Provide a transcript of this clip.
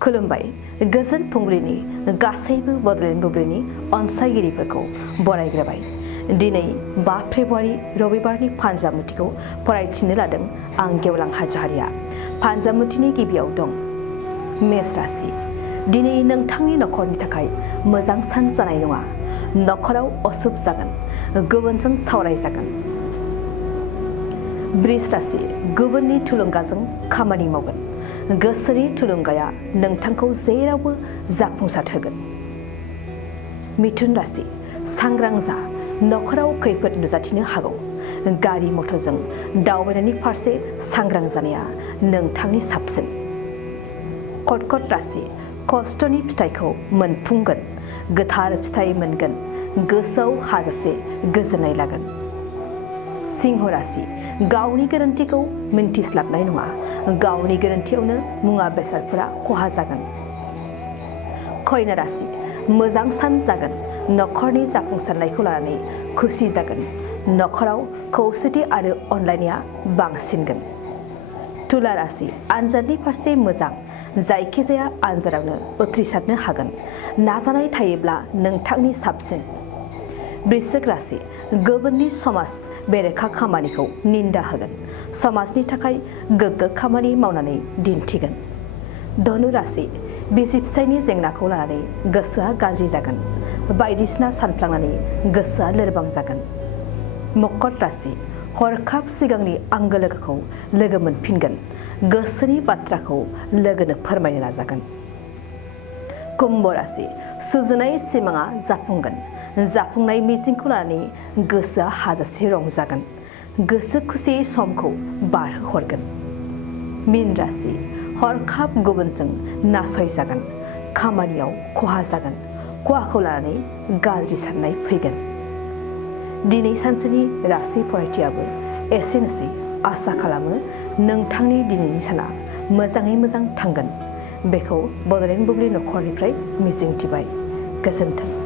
खुलुमबाय गोजोन फुंबिलिनि गासैबो बडलेण्ड बुब्लिनि अनसायगिरिफोरखौ बरायग्रोबाय। दिनै 5 फेब्रुवारि रबिबारनि फानजामुथिखौ फरायथिनो लादों आं गेवलां हाज'हारिया। फानजामुथिनि गिबियाव दं मेष राशि। दिनै नोंथांनि नखरनि थाखाय मोजां सान जानाय नङा। नखराव असुब जागोन, गुबुनजों सावरायजागोन। वृष राशि। गुबुननि थुलुंगाजों खामानि मावगोन। गोसोनि थुलुंगाया नोंथांखौ जेरावबो जाफुंसार होगोन। मिथुन राशि। सांग्रां जा, नखराव खैफोद नुजाथिनो हागौ। गारि मटरजों दावबायनायनि फारसे सांग्रां जानाया नोंथांनि साबसिन। कर्कट राशि। खस्थ'नि फिथाइखौ मोनफुंगोन, गोथार फिथाइ मोनगोन, गोसोआव हाजासे गोजोननाय लागोन। सिंह राशि। गावनि गोरोन्थिखौ मिन्थिस्लाबनाय नङा। गावनि गोरोन्थियावनो मुवा बेसादफोरा खहा जागोन। कन्या राशि। मोजां सान जागोन, नखरनि जाफुंसारनायखौ लानानै खुसि जागोन। नखराव खौसेथि आरो अनलायनाया बांसिनगोन। तुला राशि। आनजादनि फारसे मोजां, जायखिजाया आनजादावनो उथ्रिसारनो हागोन। नाजानाय थायोब्ला नोंथांनि साबसिन। वृश्चिक राशि। गुबुननि समाज बेरेखा खामानिखौ निन्दा होगोन। समाजनि थाखाय गोग्गो खामानि मावनानै दिन्थिगोन। धनु राशि। बिसि फिसायनि जेंनाखौ लानानै गोसोआ गाज्रि जागोन। बायदिसिना सानफ्लांनानै गोसोआ लोरबां जागोन। मकर राशि। हरखाब सिगांनि आंगो लोगोखौ लोगो मोनफिनगोन। गोसोनि बाथ्राखौ लोगोनो फोरमायनो नाजागोन। कुम्भ राशि। सुजुनाय सिमाङा जाफुंगोन। जाफुंनाय मिजिंखौ लानानै गोसोआ हाजासे रंजागोन। गोसो खुसियै समखौ बारहोहरगोन। मीन राशि। हरखाब गुबुनजों नासयजागोन। खामानियाव खहा जागोन। खहाखौ लानानै गाज्रि साननाय फैगोन। दिनै सानसेनि राशि फरायथियाबो एसेनोसै। आसा खालामो नोंथांनि दिनैनि साना मोजाङै मोजां थांगोन। बेखौ बडलेण्ड बुब्लि नखरनिफ्राय मिजिंथिबाय। गोजोन्थों।